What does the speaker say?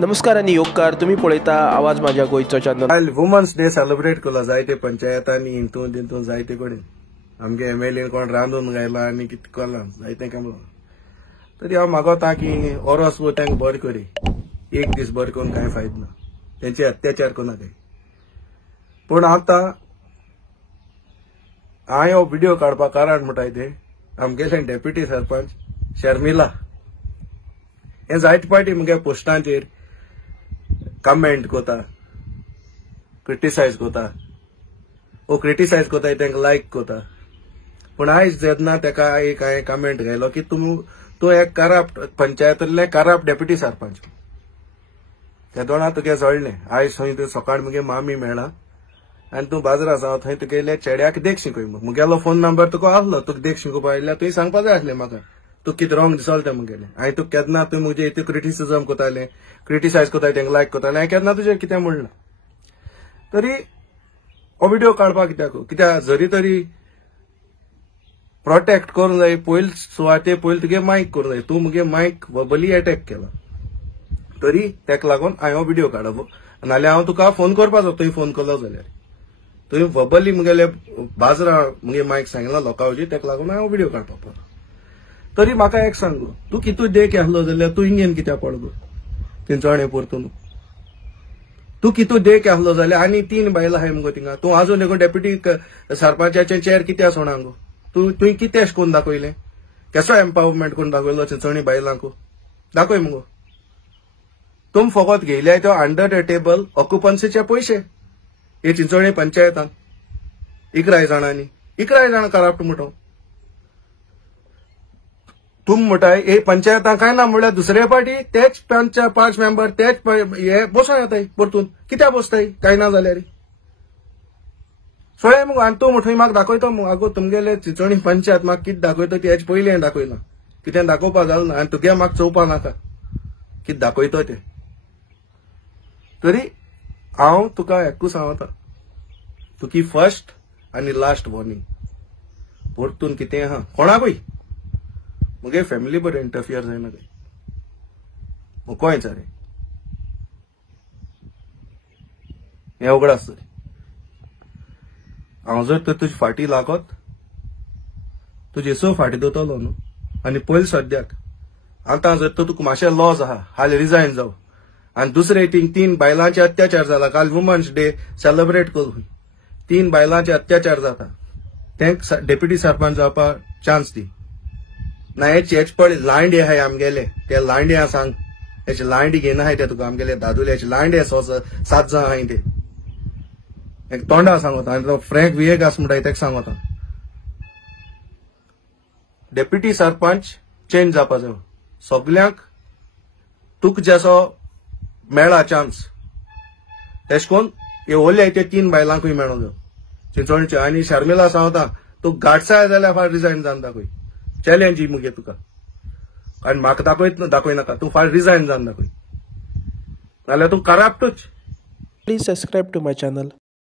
नमस्कार आणि योगकार तुम्ही पळयता आवाज माझ्या गोयचो चॅनल. वुमन्स डे सेलिब्रेट केलो जायते पंचायतांनी हितून तितून जायते कडेन आमगे एमएलए कोण रांदून गायला आनी कितें केलां जायते केलो. तरी हांव मागोता की ओरोस वो तांकां बरें करी, एक दीस बरें करून कांय फायदो ना, तेंचे अत्याचार कोना काय. पूण आतां हांवें हो व्हिडिओ काडपाक कारण म्हणटाय ते आमगेले डेप्युटी सरपंच शर्मिला हे जायते पाटी मुगे पोस्टांचेर कमेंट कोता, क्रिटिसाइज कोता, वो क्रिटिसाइज कोता तांकां लायक कोता. पूण आयज जेन्ना ताका एक हांवें कमेंट घायलो की तूं एक करप्ट पंचायतींतले करप्ट डेप्युटी सरपंच, त्या दोना तुगे जळ्ळें. आयज थंय तूं सकाळ मुगे मामी मेळ्ळा आनी तूं बाजारा जाव थंय तुगेले चेड्याक देख शिकय. मुगेलो फोन नंबर तुका आहलो, तुका देख शिकोवपा आयल्या तुवें सांगपा जाय आसलें म्हाका तुका कितें रॉंग दिसलो तें मुगेलें. हांवें तुका केन्ना तुवें म्हजें इतू क्रिटिसिजम कोतालें, क्रिटिसायज कोताय तांकां लायक कोतालें, हांवें केन्ना तुजें कितें म्हणना. तरी हो व्हिडिओ काडपाक कित्याक जरी तरी प्रोटेक्ट करूंक जाय. पयलीं सुवाते पयलीं तुगे मायक करूंक जाय. तूं मुगे मायक वबली अटॅक केला, तरी तेका लागून हांवें हो व्हिडिओ काडप. नाल्यार हांव तुका फोन करपाचो, तुवें फोन केलो जाल्यार तुवें वबली मुगेले बाजरा मुगे मायक सांगला लोकांची, तेका लागून हांवें हो व्हिडिओ काडपाक पावलो. तरी म्हाका एक सांग, तूं कितू देख आहलो जाल्यार तूं इंगेन कित्याक पडलो थिंचोणे परतून. तूं कितू देख आहलो जाल्यार आनी 3 बायलां आहाय मुगो थिंगा, तूं आजून एक डेप्युटी सरपंचाचें चेर कित्याक सोडांगो. तुवें कितें अशें करून दाखयलें, केसो एम्पावरमेंट करून दाखयलो चिंचोणी बायलांक दाखय मुगो. तुम फकत घेयल्याय तो अंडर द टेबल ऑक्युपन्सीचे पयशे हे चिंचोणी पंचायतान 11 जाणांनी 11 जाणां करप्ट म्हणटा. तुम म्हणटाय हे पंचायतां काय ना म्हणल्यार दुसरे पार्टी तेच 5 मेंबर तेच हे बसून येताय परतून. कित्याक बसताय काय ना जाल्यार सोय मग. आनी तूं म्हणटा म्हाका दाखयतो मग आगो तुमगेले चिंचोणी पंचायत म्हाका कितें दाखयता ती हेजे पयलीं हांवें दाखयलां. कितें दाखोवपा जाल ना आनी तुगे म्हाका चोवपा नाका कितें दाखयतो तें. तरी हांव तुका एकूच सांगता, तुकी फर्स्ट आनी लास्ट वॉर्निंग. परतून कितें आहा कोणाकूय मुगे फॅमिली बरें इंटरफियर जायना काय मुको विचारे हें उगड आसता. हांव जर तर तुजी फाटी लागत तुजी सो फाटी दोतलो न्हू. आनी पयलीं सद्याक आतां जर तर तुका मातशें लॉज आहा हाल रिजायन जाव. आनी दुसरे 3 बायलांचे अत्याचार जाला. काल वुमन्स डे सेलिब्रेट करूं 3 बायलांचे अत्याचार जाता, तेंक डेप्युटी सरपंच जावपा चान्स दी ना. हेच पळय लांडे आहाय आमगेले, ते लांड्या सांग हेचे लांडी घेना हाय ते तुका आमगेले दादुल्याचे लांडे 7 जाण आहाय ते एक तोंडा सांगता. आनी तो फ्रँक विएगास म्हणटाय तेका सांगता डेप्युटी सरपंच चेंज जावपा जाय. सगल्यांक तुका जसो मेळ्ळा चान्स तेश कोन हे ओले ते 3 बायलांकूय मेळो जाय चिंचोणचे. आनी शर्मिला सांगता तूं गाडसाय जाल्यार फाल रिजायन जावन दाखय. चॅलेंज मुगे तुका. आनी म्हाका दाखय नाका, तूं फाल रिजायन जावन दाखय नाल्यार तूं करप्टूच. Please subscribe to my channel.